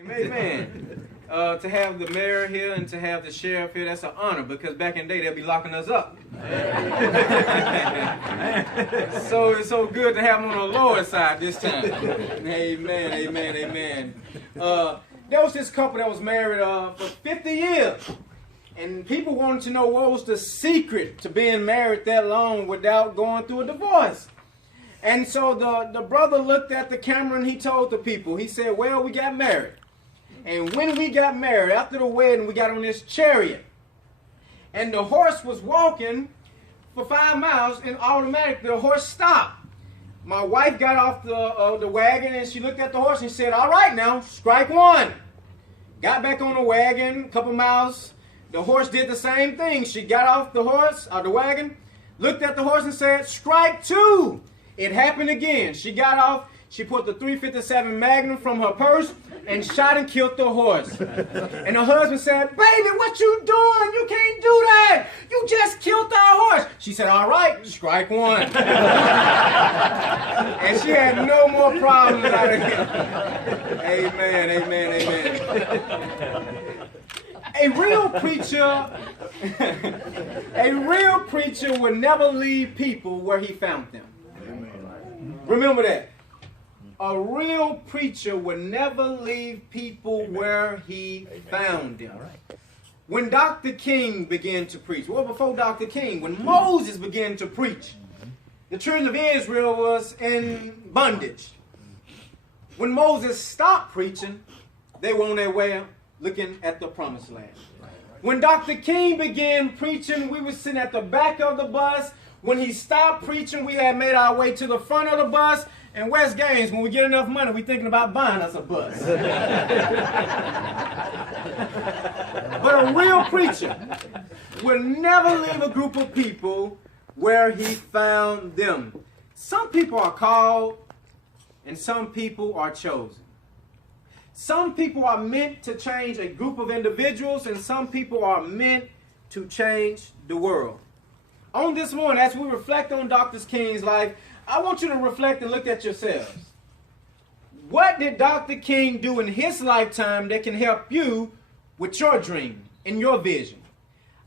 Amen. To have the mayor here and to have the sheriff here, that's an honor, because back in the day they'll be locking us up. So it's so good to have them on the Lord's side this time. Amen, amen, amen. There was this couple that was married for 50 years. And people wanted to know what was the secret to being married that long without going through a divorce. And so the brother looked at the camera and he told the people, he said, well, we got married. And when we got married, after the wedding, we got on this chariot. And the horse was walking for 5 miles, and automatically the horse stopped. My wife got off the wagon, and she looked at the horse and said, all right now, strike one. Got back on the wagon, a couple miles. The horse did the same thing. She got off the wagon, looked at the horse and said, strike two. It happened again. She got off. She put the .357 Magnum from her purse and shot and killed the horse. And her husband said, baby, what you doing? You can't do that. You just killed our horse. She said, all right, strike one. And she had no more problems out of him. Amen, amen, amen. A real preacher would never leave people where he found them. Remember that. A real preacher would never leave people where he found them. When Dr. King began to preach, well, before Dr. King, when Moses began to preach, the children of Israel was in bondage. When Moses stopped preaching, they were on their way looking at the promised land. When Dr. King began preaching, we were sitting at the back of the bus. When he stopped preaching, we had made our way to the front of the bus. And West Gaines, when we get enough money, we're thinking about buying us a bus. But a real preacher will never leave a group of people where he found them. Some people are called and some people are chosen. Some people are meant to change a group of individuals, and some people are meant to change the world. On this morning, as we reflect on Dr. King's life, I want you to reflect and look at yourselves. What did Dr. King do in his lifetime that can help you with your dream and your vision?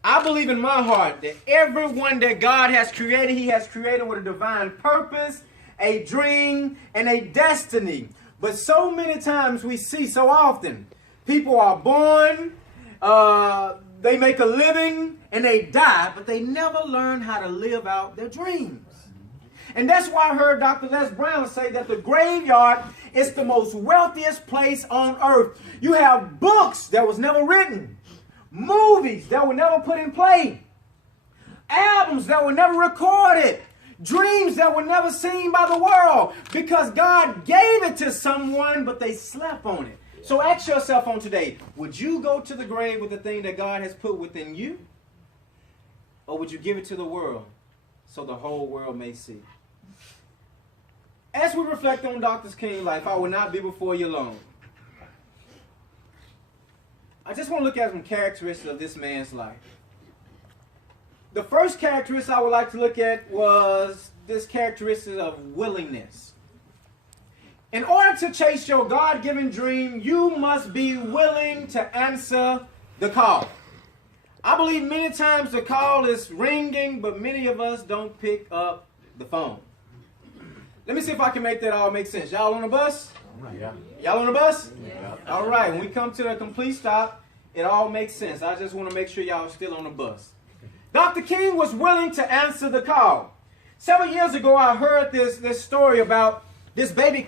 I believe in my heart that everyone that God has created, he has created with a divine purpose, a dream, and a destiny. But so many times we see so often, people are born, they make a living, and they die, but they never learn how to live out their dreams. And that's why I heard Dr. Les Brown say that the graveyard is the most wealthiest place on earth. You have books that was never written, movies that were never put in play, albums that were never recorded, dreams that were never seen by the world, because God gave it to someone, but they slept on it. So ask yourself on today, would you go to the grave with the thing that God has put within you? Or would you give it to the world so the whole world may see? As we reflect on Dr. King's life, I will not be before you long. I just want to look at some characteristics of this man's life. The first characteristic I would like to look at was this characteristic of willingness. In order to chase your God-given dream, you must be willing to answer the call. I believe many times the call is ringing, but many of us don't pick up the phone. Let me see if I can make that all make sense. Y'all on the bus? Yeah. Y'all on the bus? Yeah. All right. When we come to the complete stop, it all makes sense. I just want to make sure y'all are still on the bus. Dr. King was willing to answer the call. Several years ago, I heard this story about this baby